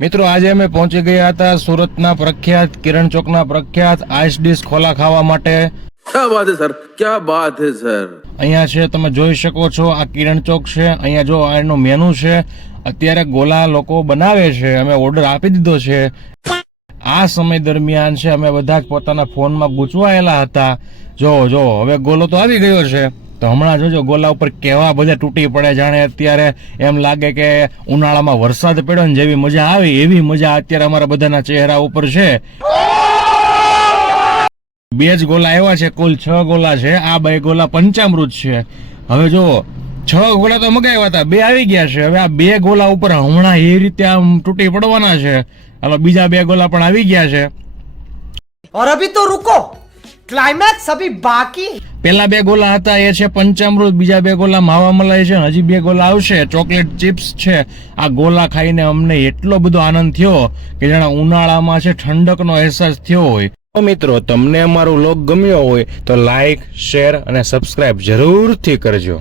મિત્રો આજે અમે પહોંચી ગયા હતા સુરતના પ્રખ્યાત કિરણ ચોકના પ્રખ્યાત આઈસ ડીશ ખોલા ખાવા માટે. ક્યાં વાત હે સર? ક્યાં બાત હે સર? અહીંયા છે તમે જોઈ શકો છો આ કિરણ ચોક છે. અહીંયા જો એનું મેનુ છે અત્યારે ગોલા લોકો બનાવે છે. અમે ઓર્ડર આપી દીધો છે. આ સમય દરમિયાન છે અમે બધા જ પોતાના ફોનમાં ગૂંચવાયેલા હતા. જો જો હવે ગોલો તો આવી ગયો છે. તો હમણાં જોજો, ગોલા ઉપર કેવા બધા તૂટી પડે જાણે અત્યારે એમ લાગે કે ઉનાળામાં વરસાદ પડ્યો ને જેવી મજા આવે, એવી મજા અત્યારે અમારા બધાના ચહેરા ઉપર છે. બે જ ગોલા એવા છે, કુલ છ ગોલા છે. આ બે ગોલા પંચામૃત છે. હવે જો, છ ગોલા તો મગાવ્યા હતા, બે આવી ગયા છે. હવે આ બે ગોલા ઉપર હમણાં એ રીતે આમ તૂટી પડવાના છે. હવે બીજા બે ગોલા પણ આવી ગયા છે. અરે તો રૂકો. ક્લાઇમેક્સ અભી બાકી પેલા બે ગોલા હતા, એ છે પંચામૃત, બીજા બે ગોલા માવા મલાઈ છે હજી બે ગોલા આવશે. ચોકલેટ ચિપ્સ છે. આ ગોલા ખાઈને અમને એટલો બધો આનંદ થયો કે જાણે ઉનાળામાં છે ઠંડકનો અહેસાસ થયો હોય. મિત્રો, તમને અમારો લોક ગમ્યો હોય તો લાઈક શેર અને સબસ્ક્રાઇબ જરૂરથી કરજો.